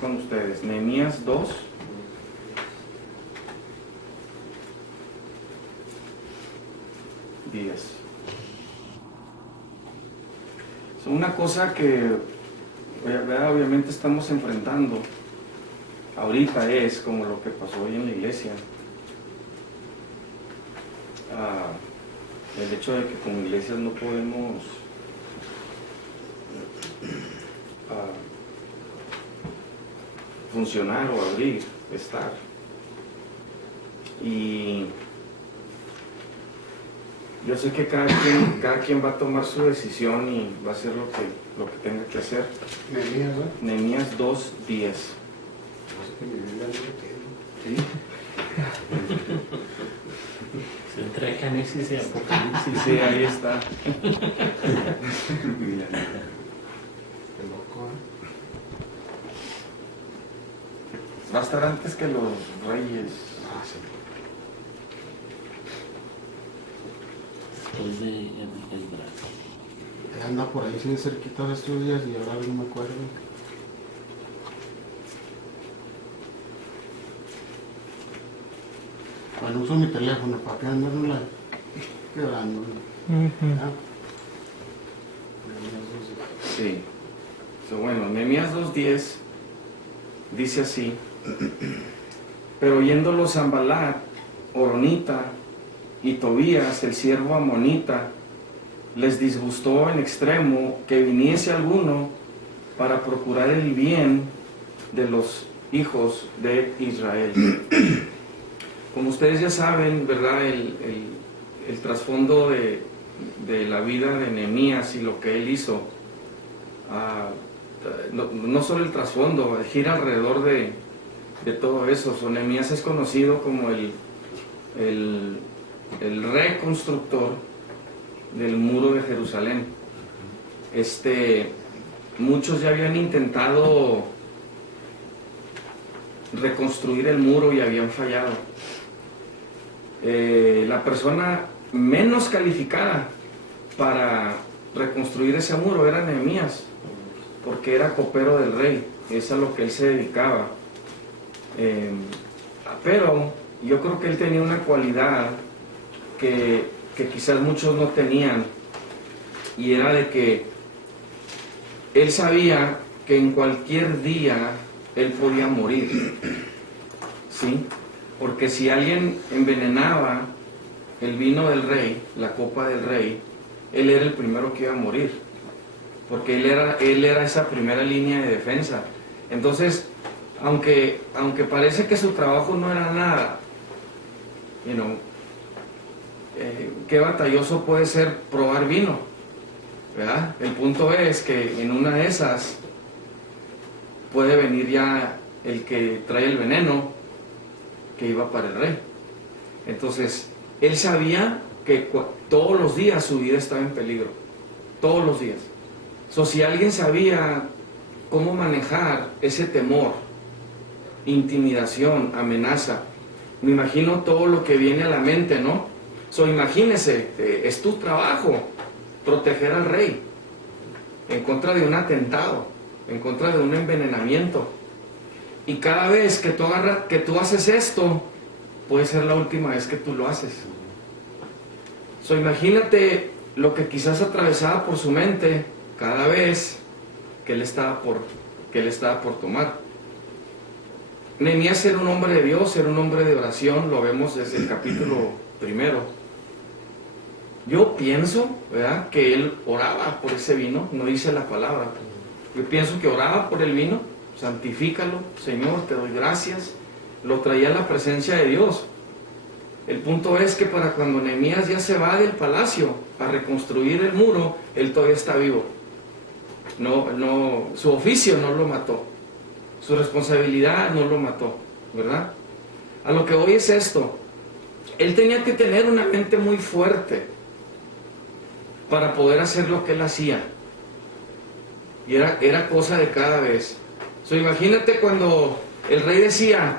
con ustedes Nehemías 2. Una cosa que obviamente estamos enfrentando ahorita es como lo que pasó hoy en la iglesia. El hecho de que como iglesias no podemos funcionar o abrir, estar. Y yo sé que cada quien va a tomar su decisión y va a hacer lo que tenga que hacer. Nehemías, ¿no? Nehemías 2:10. ¿Sí? Entre Génesis y Apocalipsis. Sí, ahí está. Qué loco, Va a estar antes que los reyes. Ah, sí. Después de Esdras. Anda por ahí sin cerquita de estos días y ahora no me acuerdo. Bueno, uso mi teléfono para que andarla quebrando. ¿Ah? Sí. Bueno, Nehemías 2:10 dice así: pero oyéndolo Sanballat, Horonita y Tobías, el siervo amonita, les disgustó en extremo que viniese alguno para procurar el bien de los hijos de Israel. Como ustedes ya saben, ¿verdad? El trasfondo de la vida de Nehemías y lo que él hizo, no solo el trasfondo, gira alrededor de todo eso. Nehemías es conocido como el reconstructor del muro de Jerusalén. Muchos ya habían intentado reconstruir el muro y habían fallado. La persona menos calificada para reconstruir ese muro era Nehemías, porque era copero del rey, es a lo que él se dedicaba. Pero yo creo que él tenía una cualidad que quizás muchos no tenían, y era de que él sabía que en cualquier día él podía morir, ¿sí? Porque si alguien envenenaba el vino del rey, la copa del rey, él era el primero que iba a morir, porque él era esa primera línea de defensa. Entonces, aunque parece que su trabajo no era nada, qué batalloso puede ser probar vino, ¿verdad? El punto es que en una de esas puede venir ya el que trae el veneno que iba para el rey. Entonces, él sabía que todos los días su vida estaba en peligro, todos los días. Si alguien sabía cómo manejar ese temor, intimidación, amenaza, me imagino todo lo que viene a la mente, ¿no? Imagínese, es tu trabajo proteger al rey en contra de un atentado, en contra de un envenenamiento. Y cada vez que tú haces esto, puede ser la última vez que tú lo haces. Imagínate lo que quizás atravesaba por su mente cada vez que él estaba por tomar. Nehemías era un hombre de Dios, era un hombre de oración, lo vemos desde el capítulo 1. Yo pienso, ¿verdad?, que él oraba por ese vino, no dice la palabra. Yo pienso que oraba por el vino, santifícalo, Señor, te doy gracias. Lo traía a la presencia de Dios. El punto es que para cuando Nehemías ya se va del palacio a reconstruir el muro, él todavía está vivo. Su oficio no lo mató, su responsabilidad no lo mató, ¿verdad? A lo que hoy es esto: él tenía que tener una mente muy fuerte para poder hacer lo que él hacía, y era cosa de cada vez. Imagínate cuando el rey decía,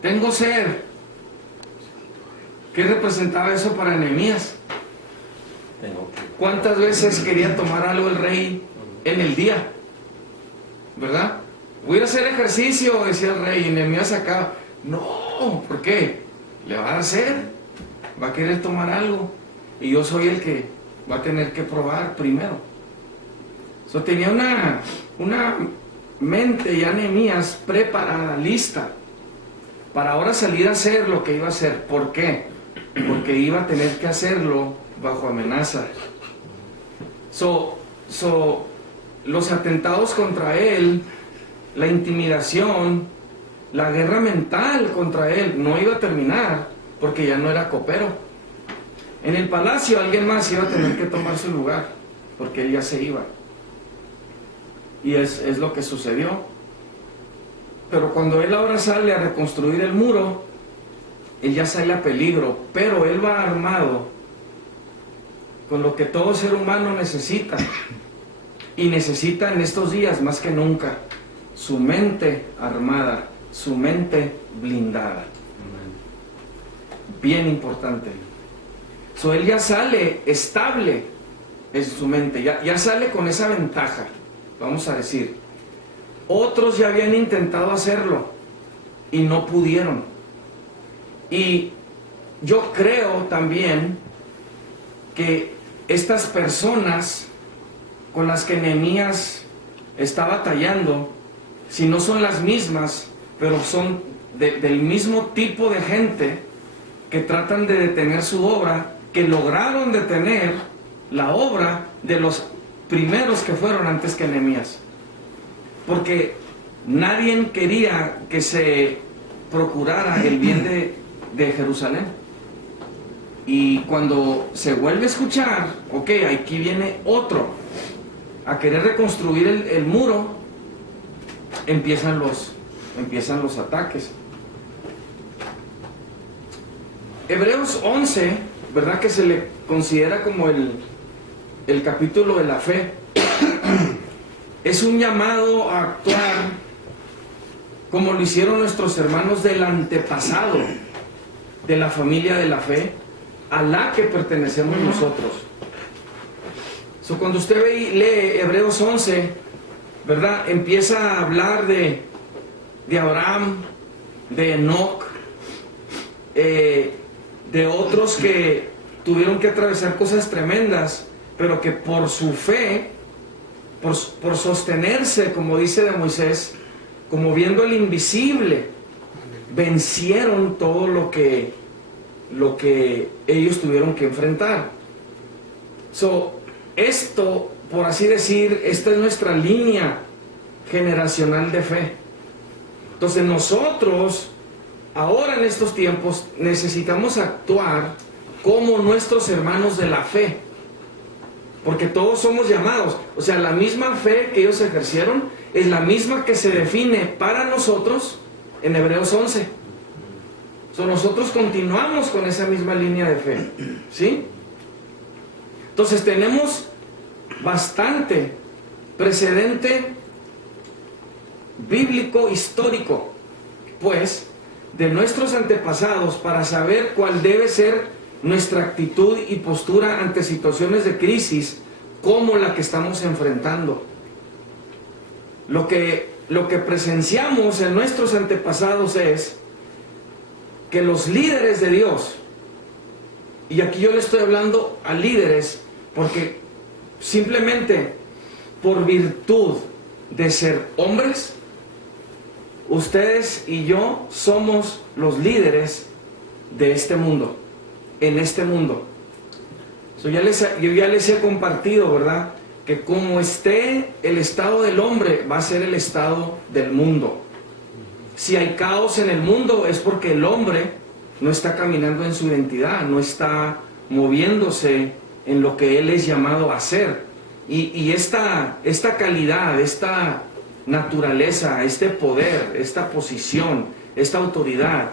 tengo sed. ¿Qué representaba eso para Nehemías? ¿Cuántas veces quería tomar algo el rey en el día? ¿Verdad? voy a ir a hacer ejercicio, decía el rey, y Nehemías acá, no, ¿por qué? Le va a hacer, va a querer tomar algo, y yo soy el que va a tener que probar primero. Tenía una mente ya Nehemías preparada, lista, para ahora salir a hacer lo que iba a hacer. ¿Por qué? Porque iba a tener que hacerlo bajo amenaza. Los atentados contra él, la intimidación, la guerra mental contra él no iba a terminar porque ya no era copero. En el palacio alguien más iba a tener que tomar su lugar porque él ya se iba. Y es lo que sucedió. Pero cuando él ahora sale a reconstruir el muro, él ya sale a peligro, pero él va armado con lo que todo ser humano necesita. Y necesita en estos días más que nunca su mente armada, su mente blindada. Bien importante. Él ya sale estable en su mente, ya sale con esa ventaja, vamos a decir. Otros ya habían intentado hacerlo y no pudieron. Y yo creo también que estas personas con las que Nehemías está batallando, si no son las mismas, pero son del mismo tipo de gente que tratan de detener su obra, que lograron detener la obra de los primeros que fueron antes que Nehemías. Porque nadie quería que se procurara el bien de Jerusalén. Y cuando se vuelve a escuchar, ok, aquí viene otro a querer reconstruir el muro, empiezan los ataques. Hebreos 11, ¿verdad? Que se le considera como el capítulo de la fe. Es un llamado a actuar como lo hicieron nuestros hermanos del antepasado de la familia de la fe a la que pertenecemos nosotros. Cuando usted lee Hebreos 11, ¿verdad? Empieza a hablar de Abraham, de Enoc, de otros que tuvieron que atravesar cosas tremendas, pero que por su fe, por sostenerse, como dice de Moisés, como viendo el invisible, vencieron todo lo que ellos tuvieron que enfrentar. Esto, por así decir, esta es nuestra línea generacional de fe. Entonces nosotros, ahora en estos tiempos, necesitamos actuar como nuestros hermanos de la fe. Porque todos somos llamados. O sea, la misma fe que ellos ejercieron es la misma que se define para nosotros en Hebreos 11. Nosotros continuamos con esa misma línea de fe. ¿Sí? Entonces tenemos bastante precedente bíblico histórico, pues, de nuestros antepasados para saber cuál debe ser nuestra actitud y postura ante situaciones de crisis como la que estamos enfrentando. Lo que presenciamos en nuestros antepasados es que los líderes de Dios, y aquí yo le estoy hablando a líderes porque simplemente por virtud de ser hombres, ustedes y yo somos los líderes de este mundo, en este mundo. Yo ya les he compartido, ¿verdad? Que como esté el estado del hombre, va a ser el estado del mundo. Si hay caos en el mundo es porque el hombre no está caminando en su identidad, no está moviéndose en lo que él es llamado a hacer. Y esta calidad, esta naturaleza, este poder, esta posición, esta autoridad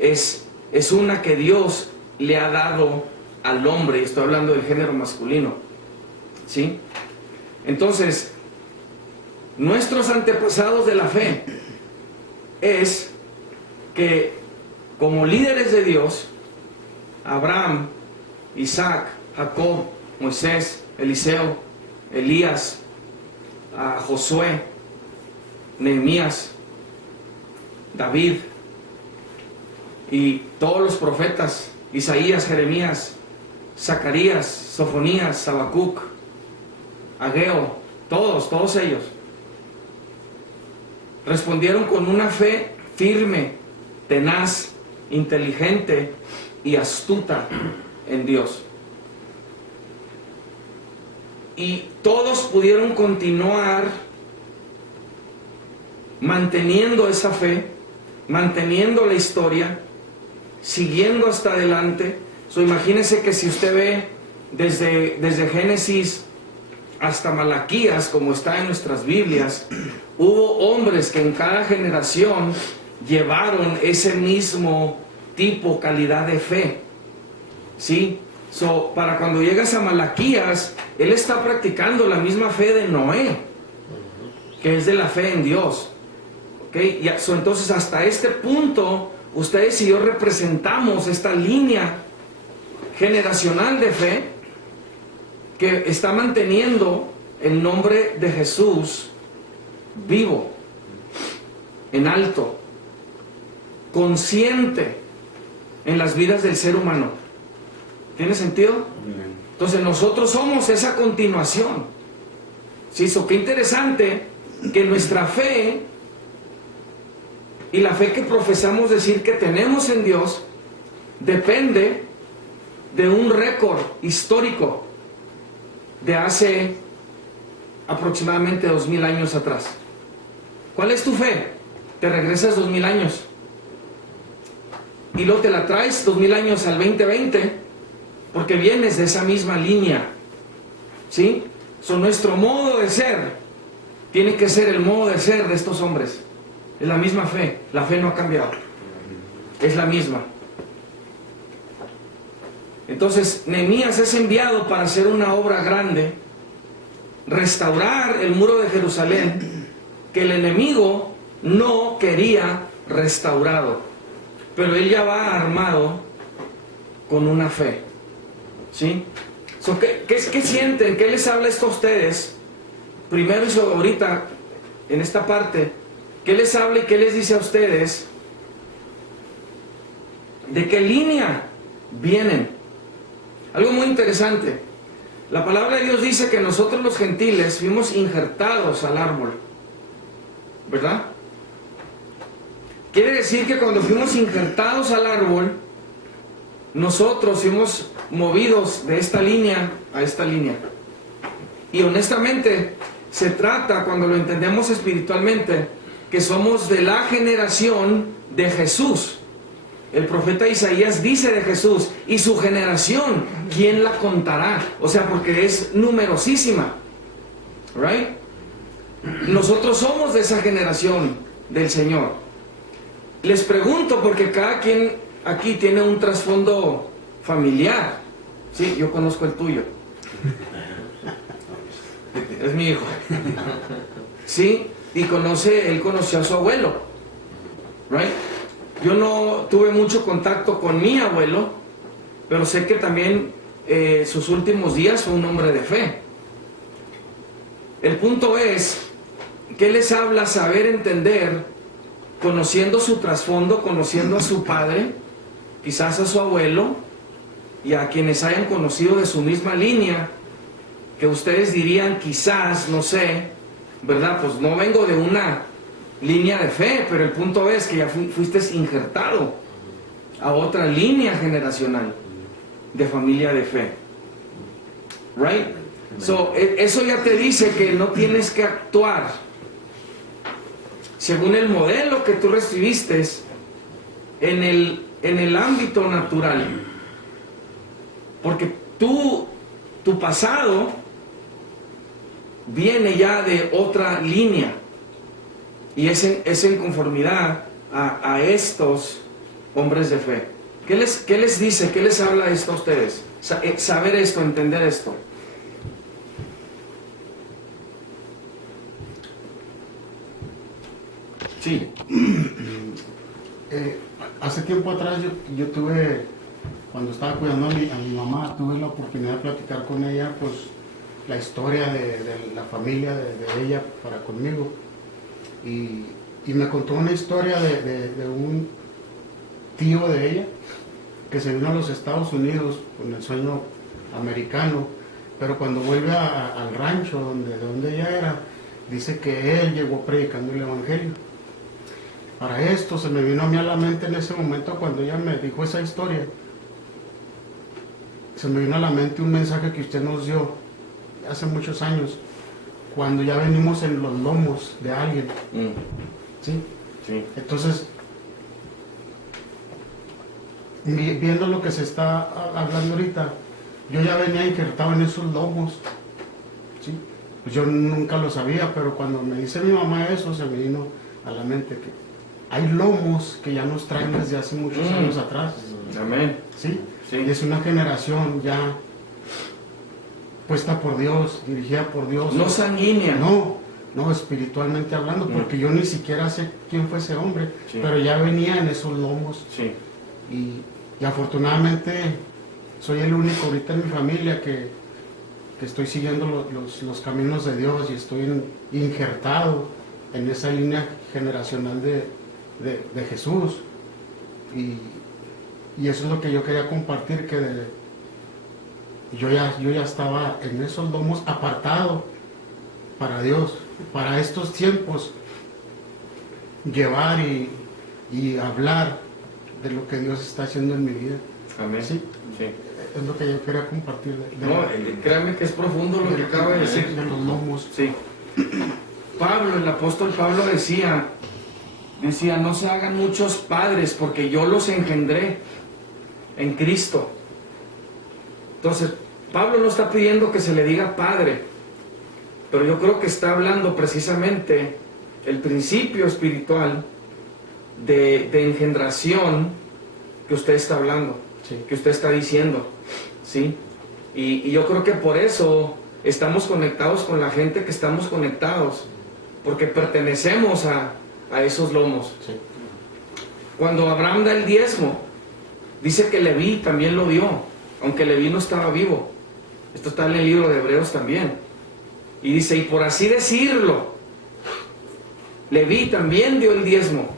es una que Dios le ha dado al hombre. Estoy hablando del género masculino, ¿sí? Entonces, nuestros antepasados de la fe es que como líderes de Dios, Abraham, Isaac, Jacob, Moisés, Eliseo, Elías, Josué, Nehemías, David y todos los profetas, Isaías, Jeremías, Zacarías, Sofonías, Habacuc, Ageo, todos ellos respondieron con una fe firme, tenaz, inteligente y astuta en Dios. Y todos pudieron continuar manteniendo esa fe, manteniendo la historia, siguiendo hasta adelante. Imagínense que si usted ve desde Génesis hasta Malaquías, como está en nuestras Biblias, hubo hombres que en cada generación llevaron ese mismo tipo, calidad de fe. ¿Sí? Para cuando llegas a Malaquías, él está practicando la misma fe de Noé, que es de la fe en Dios. ¿Okay? Entonces, hasta este punto, ustedes y yo representamos esta línea generacional de fe que está manteniendo el nombre de Jesús vivo, en alto, consciente en las vidas del ser humano. ¿Tiene sentido? Entonces nosotros somos esa continuación. ¿Sí? Qué interesante que nuestra fe y la fe que profesamos decir que tenemos en Dios depende de un récord histórico de hace aproximadamente 2000 años atrás. ¿Cuál es tu fe? Te regresas 2000 años y luego te la traes 2000 años al 2020, porque vienes de esa misma línea. ¿Sí? Nuestro modo de ser tiene que ser el modo de ser de estos hombres. Es la misma fe. La fe no ha cambiado, es la misma. Entonces Nehemías es enviado para hacer una obra grande, restaurar el muro de Jerusalén, que el enemigo no quería restaurado, pero él ya va armado con una fe. ¿Sí? ¿Qué sienten? ¿Qué les habla esto a ustedes? Primero, ahorita, en esta parte, ¿qué les habla y qué les dice a ustedes? ¿De qué línea vienen? Algo muy interesante. La palabra de Dios dice que nosotros los gentiles fuimos injertados al árbol, ¿verdad? Quiere decir que cuando fuimos injertados al árbol, nosotros fuimos movidos de esta línea a esta línea. Y honestamente, se trata, cuando lo entendemos espiritualmente, que somos de la generación de Jesús. El profeta Isaías dice de Jesús, y su generación, ¿quién la contará? O sea, porque es numerosísima. ¿Right? Nosotros somos de esa generación del Señor. Les pregunto, porque cada quien aquí tiene un trasfondo familiar. Sí, yo conozco el tuyo. Es mi hijo. Sí, y él conoció a su abuelo. Right? Yo no tuve mucho contacto con mi abuelo, pero sé que también sus últimos días fue un hombre de fe. El punto es, ¿qué les habla saber entender, conociendo su trasfondo, conociendo a su padre, quizás a su abuelo, y a quienes hayan conocido de su misma línea, que ustedes dirían quizás, no sé, ¿verdad? Pues no vengo de una línea de fe, pero el punto es que ya fuiste injertado a otra línea generacional de familia de fe. Right? Eso ya te dice que no tienes que actuar según el modelo que tú recibiste en el ámbito natural, porque tu pasado viene ya de otra línea y es en conformidad a estos hombres de fe. ¿Qué les dice? ¿Qué les habla esto a ustedes? Saber esto, entender esto. Sí. Hace tiempo atrás yo tuve, cuando estaba cuidando a mi mamá, tuve la oportunidad de platicar con ella, pues, la historia de la familia de ella para conmigo. y me contó una historia de un tío de ella que se vino a los Estados Unidos con el sueño americano, pero cuando vuelve al rancho de donde ella era, dice que él llegó predicando el evangelio. Para esto se me vino a mí a la mente en ese momento cuando ella me dijo esa historia, se me vino a la mente un mensaje que usted nos dio hace muchos años, cuando ya venimos en los lomos de alguien. ¿Sí? Sí. Entonces, viendo lo que se está hablando ahorita, yo ya venía injertado en esos lomos. ¿Sí? Pues yo nunca lo sabía, pero cuando me dice mi mamá eso, se me vino a la mente que hay lomos que ya nos traen desde hace muchos años atrás. Amén. ¿Sí? Sí. Es una generación ya puesta por Dios, dirigida por Dios. No sanguínea. No, espiritualmente hablando, porque yo ni siquiera sé quién fue ese hombre, Sí. pero ya venía en esos lomos. Sí. Y afortunadamente soy el único ahorita en mi familia que estoy siguiendo los caminos de Dios y estoy injertado en esa línea generacional de Jesús. Y eso es lo que yo quería compartir, que yo ya estaba en esos lomos apartado para Dios, para estos tiempos, llevar y hablar de lo que Dios está haciendo en mi vida. Amén. ¿Sí? Sí. Es lo que yo quería compartir. No, créame que es profundo lo que acaba de decir. De los lomos. Sí. Pablo, el apóstol Pablo decía, no se hagan muchos padres porque yo los engendré en Cristo. Entonces, Pablo no está pidiendo que se le diga padre, pero yo creo que está hablando precisamente el principio espiritual de engendración que usted está hablando, Sí. que usted está diciendo, ¿sí? Y yo creo que por eso estamos conectados con la gente que estamos conectados, porque pertenecemos a esos lomos. Sí. Cuando Abraham da el diezmo, dice que Leví también lo dio, aunque Leví no estaba vivo. Esto está en el libro de Hebreos también. Y dice, y por así decirlo, Leví también dio el diezmo,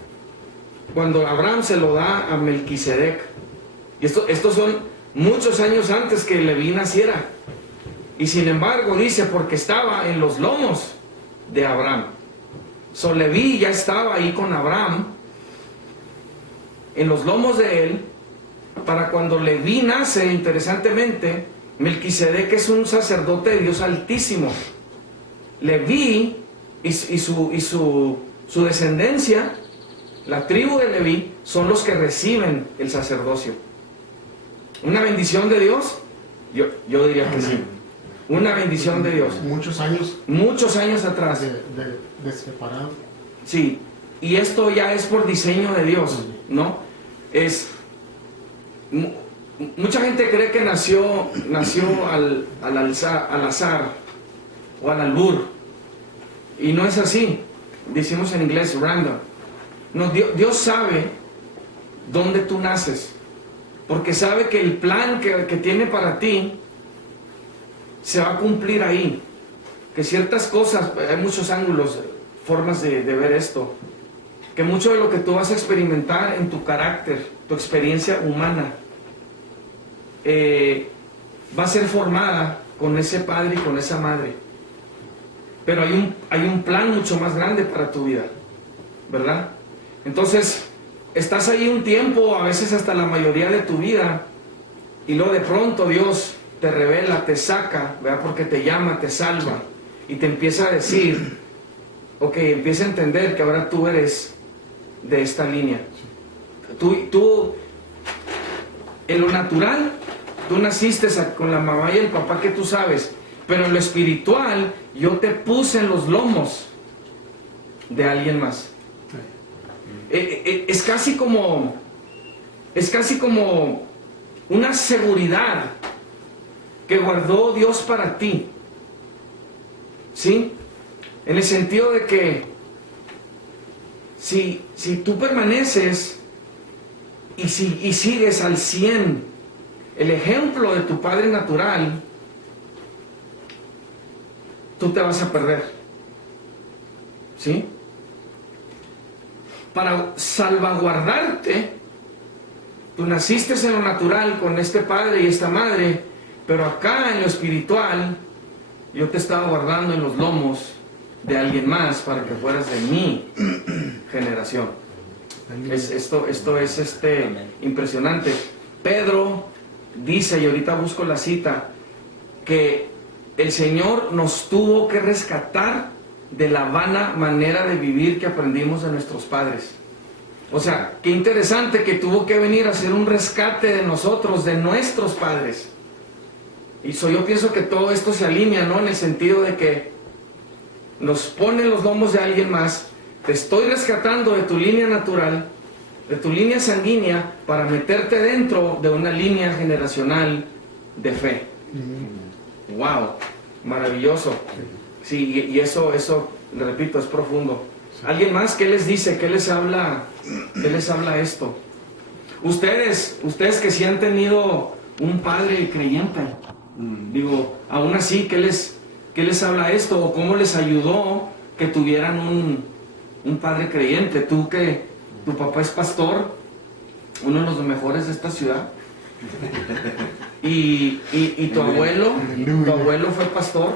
cuando Abraham se lo da a Melquisedec. Y estos son muchos años antes que Leví naciera. Y sin embargo dice, porque estaba en los lomos de Abraham. So Leví ya estaba ahí con Abraham, en los lomos de él, para cuando Leví nace, interesantemente, Melquisedec es un sacerdote de Dios Altísimo. Leví y su descendencia, la tribu de Leví, son los que reciben el sacerdocio. ¿Una bendición de Dios? Yo diría que sí. Una bendición de Dios. Muchos años Muchos años atrás. de separado. Sí, y esto ya es por diseño de Dios, ¿no? Mucha gente cree que nació al azar o al albur, y no es así. Decimos en inglés random. No, Dios sabe dónde tú naces, porque sabe que el plan que tiene para ti se va a cumplir ahí. Que ciertas cosas, hay muchos ángulos, formas de ver esto, que mucho de lo que tú vas a experimentar en tu carácter, tu experiencia humana, va a ser formada con ese padre y con esa madre. Pero hay un plan mucho más grande para tu vida, ¿verdad? Entonces, estás ahí un tiempo, a veces hasta la mayoría de tu vida, y luego de pronto Dios te revela, te saca, ¿verdad? Porque te llama, te salva, y te empieza a decir, ok, empieza a entender que ahora tú eres de esta línea. Tú en lo natural, tú naciste con la mamá y el papá que tú sabes, pero en lo espiritual, yo te puse en los lomos de alguien más. Es casi como una seguridad que guardó Dios para ti, ¿sí? En el sentido de que si tú permaneces y sigues al 100 el ejemplo de tu padre natural, tú te vas a perder, ¿sí? para salvaguardarte. Tú naciste en lo natural con este padre y esta madre, pero acá en lo espiritual, yo te estaba guardando en los lomos de alguien más para que fueras de mi generación. Esto es impresionante. Pedro dice, y ahorita busco la cita, que el Señor nos tuvo que rescatar de la vana manera de vivir que aprendimos de nuestros padres. O sea, qué interesante que tuvo que venir a hacer un rescate de nosotros, de nuestros padres. Y yo pienso que todo esto se alinea, ¿no? En el sentido de que nos pone en los lomos de alguien más. Te estoy rescatando de tu línea natural, de tu línea sanguínea, para meterte dentro de una línea generacional de fe. ¡Wow! Maravilloso. Sí, y eso, le repito, es profundo. ¿Alguien más? ¿Qué les dice? ¿Qué les habla esto? Ustedes que sí han tenido un padre creyente, digo, aún así, ¿qué les habla esto? ¿O cómo les ayudó que tuvieran un padre creyente? Tú que tu papá es pastor, uno de los mejores de esta ciudad, y tu abuelo fue pastor,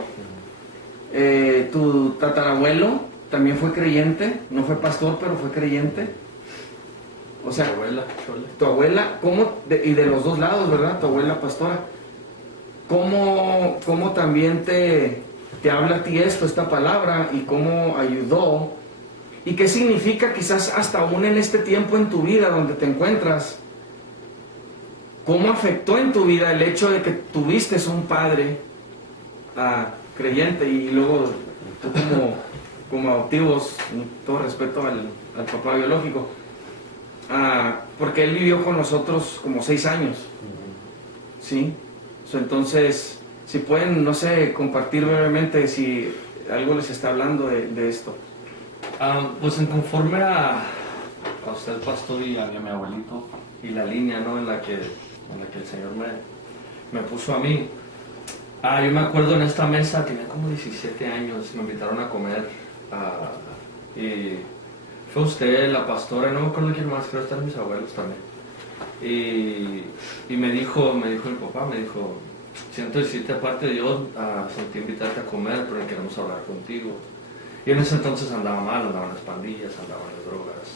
tu tatarabuelo también fue creyente, no fue pastor, pero fue creyente. O sea, tu abuela, ¿cómo? Y de los dos lados, ¿verdad? Tu abuela pastora. ¿Cómo también te habla a ti esta palabra, y cómo ayudó? ¿Y qué significa quizás hasta aún en este tiempo en tu vida donde te encuentras? ¿Cómo afectó en tu vida el hecho de que tuviste un padre creyente, y luego tú como adoptivos, con todo respeto al papá biológico, porque él vivió con nosotros como 6 años, ¿sí? Entonces, si pueden, no sé, compartir brevemente si algo les está hablando de esto. Pues en conforme a usted, pastor, y a mi abuelito, y la línea, ¿no?, en la que el Señor me puso a mí. Yo me acuerdo en esta mesa, tenía como 17 años, me invitaron a comer, y fue usted, la pastora, no me acuerdo quién más, creo que están mis abuelos también. Y me dijo mi papá, siento decirte, aparte de Dios, sentí invitarte a comer, pero queremos hablar contigo. Y en ese entonces andaba mal, andaban las pandillas, andaban las drogas,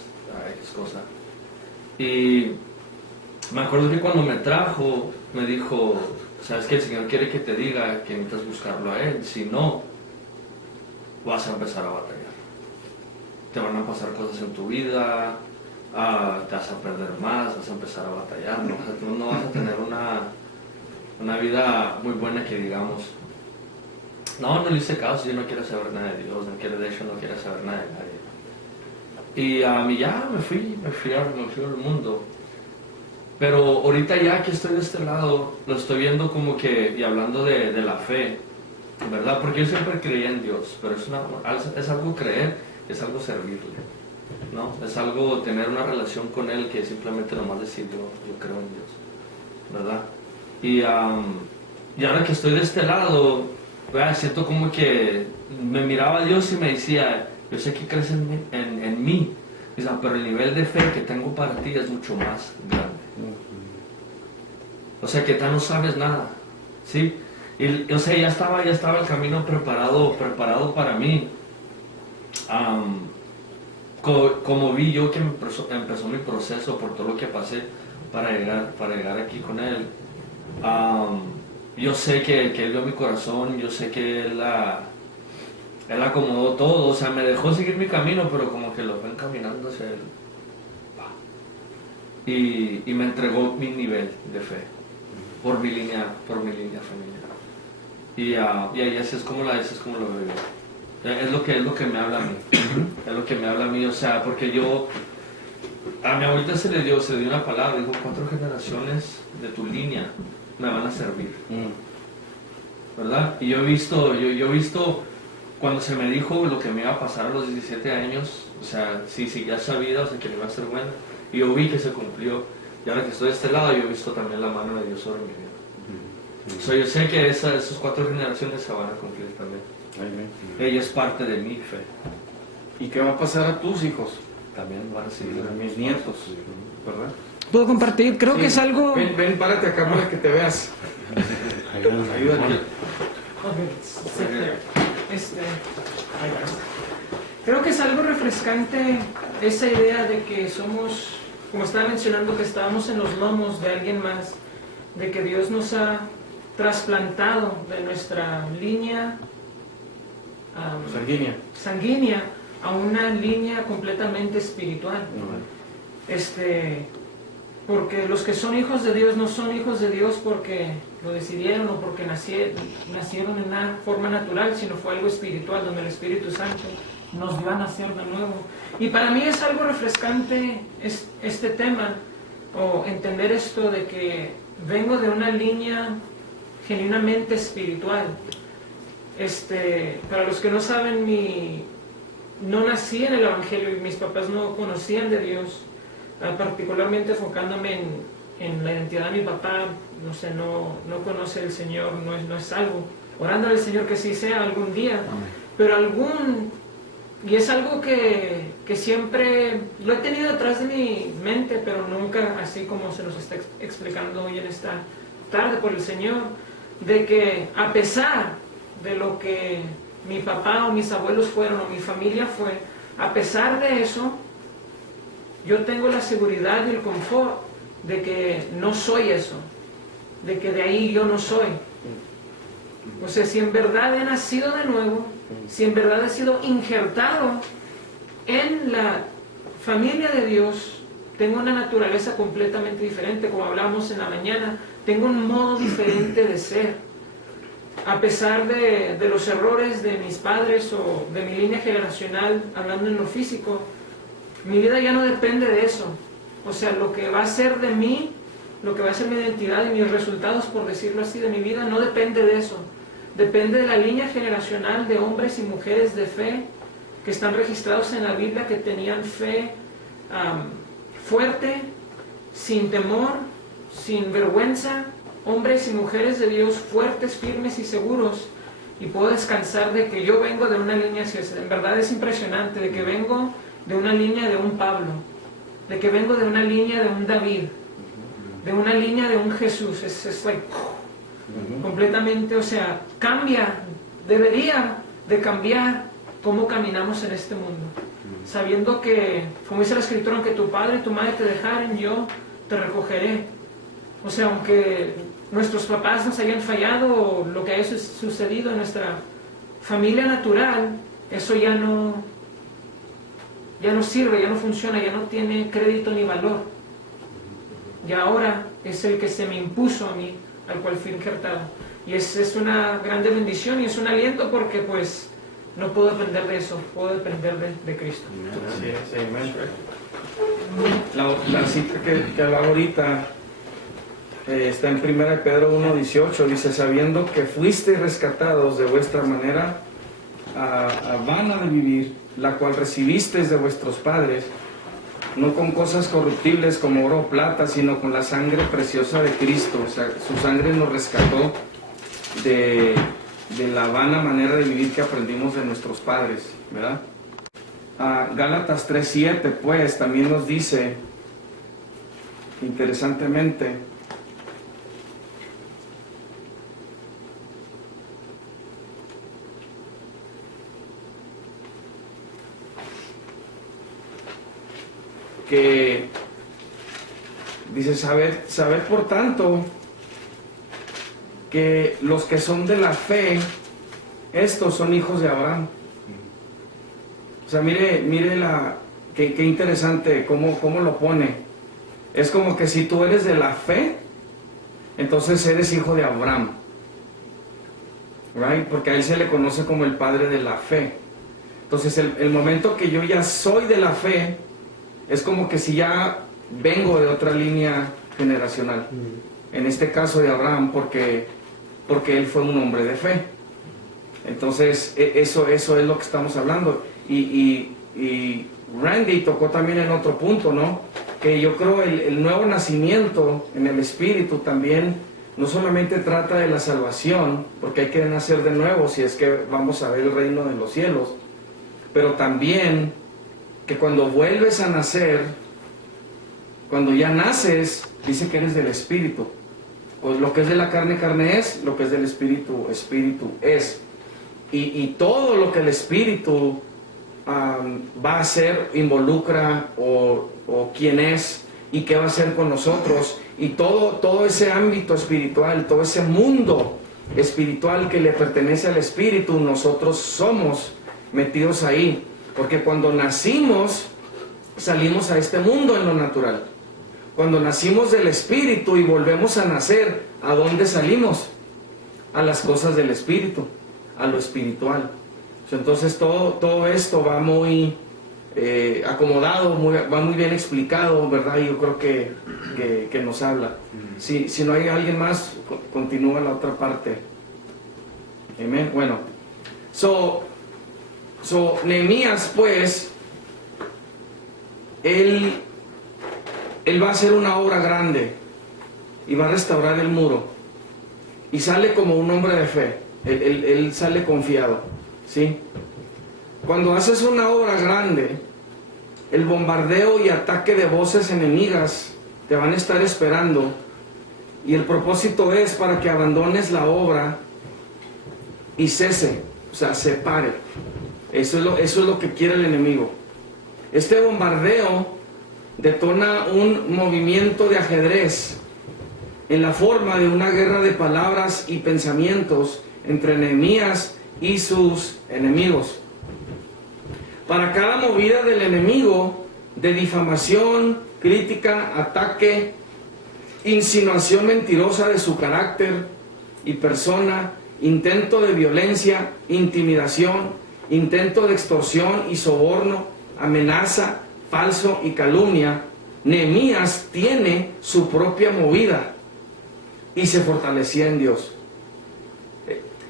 X cosa. Y me acuerdo que cuando me trajo, me dijo, sabes que el Señor quiere que te diga que necesitas buscarlo a Él, si no, vas a empezar a batallar. Te van a pasar cosas en tu vida, te vas a perder más, vas a empezar a batallar, no vas a tener una vida muy buena que digamos. No le hice caso, yo no quiero saber nada de Dios, no quiero saber nada de nadie. Y ya me fui al mundo. Pero ahorita ya que estoy de este lado, lo estoy viendo como que, y hablando de la fe, ¿verdad? Porque yo siempre creía en Dios, pero es algo creer, es algo servirle, ¿no? Es algo tener una relación con Él que simplemente nomás decir yo creo en Dios, ¿verdad? Y ahora que estoy de este lado, siento como que me miraba a Dios y me decía, yo sé que crees en mí, pero el nivel de fe que tengo para ti es mucho más grande. O sea que ya no sabes nada, ¿sí? Y, o sea, ya estaba el camino preparado para mí. Como vi yo que empezó mi proceso por todo lo que pasé para llegar aquí con Él. Yo sé que Él vio mi corazón, yo sé que Él acomodó todo, o sea, me dejó seguir mi camino, pero como que lo fue encaminando hacia Él. Y me entregó mi nivel de fe por mi línea familiar. Y ahí así es como lo veo yo. Es lo que me habla a mí. Es lo que me habla a mí, o sea, porque a mi abuelita se le dio una palabra, dijo, 4 generaciones de tu línea me van a servir. ¿Verdad? Y yo he visto cuando se me dijo lo que me iba a pasar a los 17 años, o sea, si seguía esa vida, o sea, que me iba a ser buena, y yo vi que se cumplió. Y ahora que estoy de este lado, yo he visto también la mano de Dios sobre mi vida. So, yo sé que esas 4 generaciones se van a cumplir también. Ella es parte de mi fe. ¿Y qué va a pasar a tus hijos? también van a seguir. A mis nietos, ¿verdad? ¿Puedo compartir? Creo Sí. que es algo... Ven, párate acá para que te veas. Ayúdate. Creo que es algo refrescante esa idea de que somos, como estaba mencionando, que estábamos en los lomos de alguien más, de que Dios nos ha trasplantado de nuestra línea sanguínea a una línea completamente espiritual. Porque los que son hijos de Dios no son hijos de Dios porque lo decidieron o porque nacieron en una forma natural, sino fue algo espiritual, donde el Espíritu Santo nos dio a nacer de nuevo. Y para mí es algo refrescante este tema, o entender esto de que vengo de una línea genuinamente espiritual. Para los que no saben, no nací en el Evangelio y mis papás no conocían de Dios. Particularmente enfocándome en la identidad de mi papá, no conoce al Señor, no es salvo, orando al Señor que sí sea algún día, pero y es algo que siempre lo he tenido detrás de mi mente, pero nunca así como se nos está explicando hoy en esta tarde por el Señor, de que a pesar de lo que mi papá o mis abuelos fueron o mi familia fue, a pesar de eso, yo tengo la seguridad y el confort de que no soy eso, de que de ahí yo no soy. O sea, si en verdad he nacido de nuevo, si en verdad he sido injertado en la familia de Dios, tengo una naturaleza completamente diferente, como hablábamos en la mañana, tengo un modo diferente de ser. A pesar de los errores de mis padres o de mi línea generacional, hablando en lo físico, mi vida ya no depende de eso. O sea, lo que va a ser de mí, lo que va a ser mi identidad y mis resultados, por decirlo así, de mi vida, no depende de eso. Depende de la línea generacional de hombres y mujeres de fe que están registrados en la Biblia, que tenían fe fuerte, sin temor, sin vergüenza, hombres y mujeres de Dios fuertes, firmes y seguros. Y puedo descansar de que yo vengo de una línea, en verdad es impresionante, de que vengo de una línea de un Pablo, de que vengo de una línea de un David, de una línea de un Jesús. Es like, completamente, o sea, debería de cambiar cómo caminamos en este mundo, sabiendo que, como dice la Escritura, aunque tu padre y tu madre te dejaren, yo te recogeré. O sea, aunque nuestros papás nos hayan fallado o lo que haya sucedido en nuestra familia natural, eso ya no sirve, ya no funciona, ya no tiene crédito ni valor. Y ahora es el que se me impuso a mí, al cual fui injertado. Y es una grande bendición y es un aliento porque pues no puedo depender de eso, puedo depender de Cristo. Sí, amén. La cita que hablaba ahorita está en 1 Pedro 1:18, dice: sabiendo que fuisteis rescatados de vuestra manera vana de vivir, la cual recibisteis de vuestros padres, no con cosas corruptibles como oro o plata, sino con la sangre preciosa de Cristo. O sea, su sangre nos rescató de la vana manera de vivir que aprendimos de nuestros padres, ¿verdad? Gálatas 3:7 pues también nos dice, interesantemente, que dice: sabed por tanto que los que son de la fe, estos son hijos de Abraham. O sea, mire qué interesante cómo lo pone. Es como que si tú eres de la fe, entonces eres hijo de Abraham, right? Porque a él se le conoce como el padre de la fe. Entonces el momento que yo ya soy de la fe, es como que si ya vengo de otra línea generacional. En este caso de Abraham, porque él fue un hombre de fe. Entonces eso es lo que estamos hablando. Y Randy tocó también en otro punto, ¿no? Que yo creo el nuevo nacimiento en el Espíritu también no solamente trata de la salvación, porque hay que nacer de nuevo si es que vamos a ver el reino de los cielos, pero también que cuando vuelves a nacer, cuando ya naces, dice que eres del Espíritu. Pues lo que es de la carne, carne es, lo que es del Espíritu, Espíritu es. Y todo lo que el Espíritu va a hacer, involucra o quién es y qué va a hacer con nosotros, y todo ese ámbito espiritual, todo ese mundo espiritual que le pertenece al Espíritu, nosotros somos metidos ahí, porque cuando nacimos salimos a este mundo en lo natural. Cuando nacimos del Espíritu y volvemos a nacer, ¿a dónde salimos? A las cosas del Espíritu, a lo espiritual. Entonces todo esto va muy acomodado, va muy bien explicado, ¿verdad? Y yo creo que nos habla. Si no hay alguien más, continúa la otra parte. Amén. Bueno, Nehemías, pues, él va a hacer una obra grande y va a restaurar el muro. Y sale como un hombre de fe. Él sale confiado, ¿sí? Cuando haces una obra grande, el bombardeo y ataque de voces enemigas te van a estar esperando, y el propósito es para que abandones la obra y cese, o sea, se pare. Eso es lo que quiere el enemigo. Este bombardeo detona un movimiento de ajedrez en la forma de una guerra de palabras y pensamientos entre Nehemías y sus enemigos. Para cada movida del enemigo de difamación, crítica, ataque, insinuación mentirosa de su carácter y persona, intento de violencia, intimidación, intento de extorsión y soborno, amenaza, falso y calumnia, Nehemías tiene su propia movida y se fortalecía en Dios.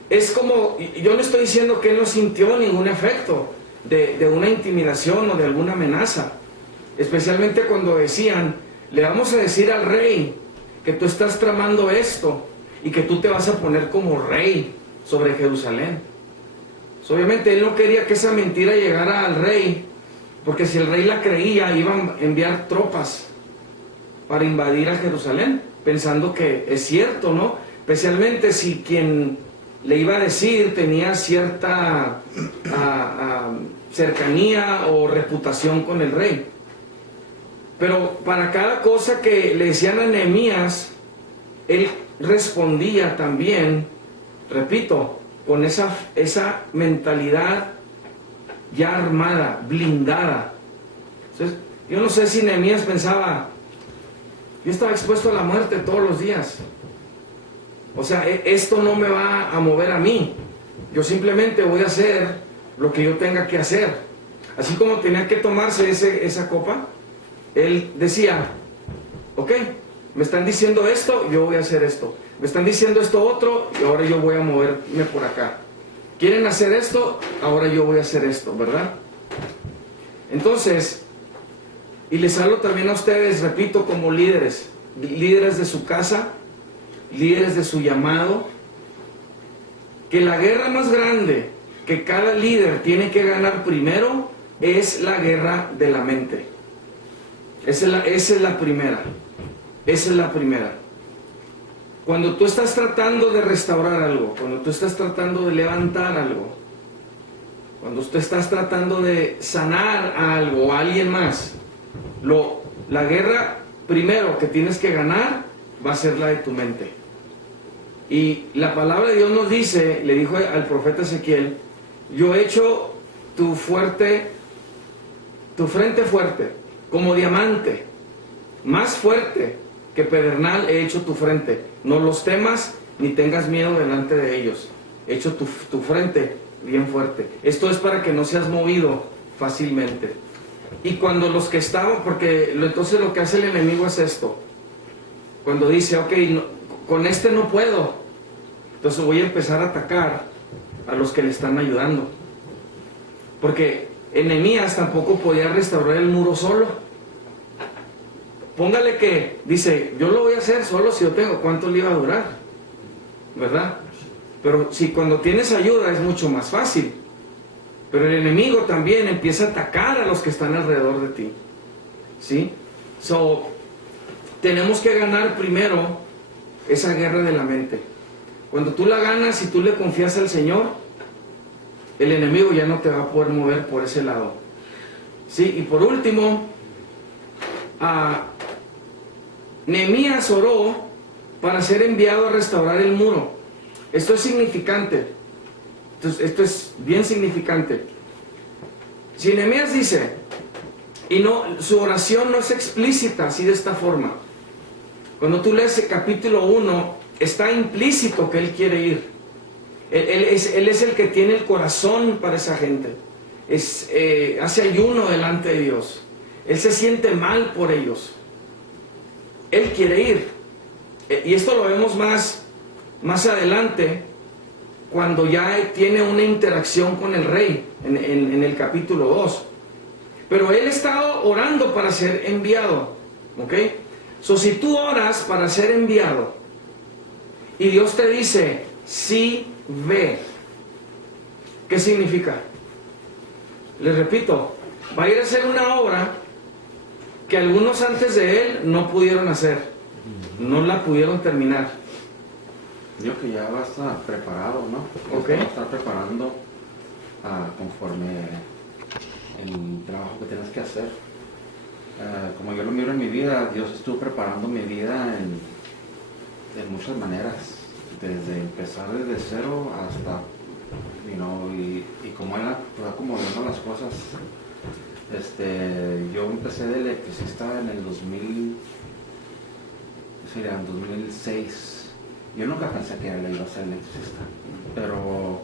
Es como, yo no estoy diciendo que él no sintió ningún efecto de una intimidación o de alguna amenaza, especialmente cuando decían, le vamos a decir al rey que tú estás tramando esto y que tú te vas a poner como rey sobre Jerusalén. Obviamente él no quería que esa mentira llegara al rey, porque si el rey la creía, iban a enviar tropas para invadir a Jerusalén, pensando que es cierto, ¿no? Especialmente si quien le iba a decir tenía cierta cercanía o reputación con el rey. Pero para cada cosa que le decían a Nehemías, él respondía también, repito, con esa mentalidad ya armada, blindada. Entonces, yo no sé si Nehemías pensaba, yo estaba expuesto a la muerte todos los días. O sea, esto no me va a mover a mí. Yo simplemente voy a hacer lo que yo tenga que hacer. Así como tenía que tomarse esa copa, él decía, ok, me están diciendo esto, yo voy a hacer esto. Me están diciendo esto otro, y ahora yo voy a moverme por acá. ¿Quieren hacer esto? Ahora yo voy a hacer esto, ¿verdad? Entonces, y les hablo también a ustedes, repito, como líderes de su casa, líderes de su llamado, que la guerra más grande que cada líder tiene que ganar primero es la guerra de la mente. Esa es la primera. Esa es la primera. Cuando tú estás tratando de restaurar algo, cuando tú estás tratando de levantar algo, cuando tú estás tratando de sanar a algo o a alguien más, la guerra primero que tienes que ganar va a ser la de tu mente. Y la palabra de Dios nos dice, le dijo al profeta Ezequiel, yo he hecho tu frente fuerte, como diamante, más fuerte que pedernal he hecho tu frente. No los temas ni tengas miedo delante de ellos. He hecho tu frente bien fuerte. Esto es para que no seas movido fácilmente. Y cuando los que estaban, porque entonces lo que hace el enemigo es esto. Cuando dice, ok, no, con este no puedo, entonces voy a empezar a atacar a los que le están ayudando. Porque Nehemías tampoco podía restaurar el muro solo. Póngale que dice, yo lo voy a hacer solo si yo tengo, ¿cuánto le iba a durar? ¿Verdad? Pero si cuando tienes ayuda es mucho más fácil. Pero el enemigo también empieza a atacar a los que están alrededor de ti. ¿Sí? Tenemos que ganar primero esa guerra de la mente. Cuando tú la ganas y tú le confías al Señor, el enemigo ya no te va a poder mover por ese lado. ¿Sí? Y por último, Nehemías oró para ser enviado a restaurar el muro. Esto es significante. Esto es bien significante. Si Nehemías dice, y no, su oración no es explícita así de esta forma. Cuando tú lees el capítulo 1, está implícito que él quiere ir. Él es el que tiene el corazón para esa gente. Hace ayuno delante de Dios. Él se siente mal por ellos. Él quiere ir. Y esto lo vemos más adelante, cuando ya tiene una interacción con el rey, en el capítulo 2. Pero él estaba orando para ser enviado. ¿Ok? Si tú oras para ser enviado, y Dios te dice, sí, ve. ¿Qué significa? Les repito, va a ir a hacer una obra que algunos antes de él no pudieron hacer. No la pudieron terminar. Digo que ya va a estar preparado, ¿no? Ok. Va a estar preparando conforme el trabajo que tienes que hacer. Como yo lo miro en mi vida, Dios estuvo preparando mi vida en muchas maneras. Desde empezar desde cero hasta, y como Él fue acomodando las cosas. Yo empecé de electricista en el 2006. Yo nunca pensé que él iba a ser electricista, pero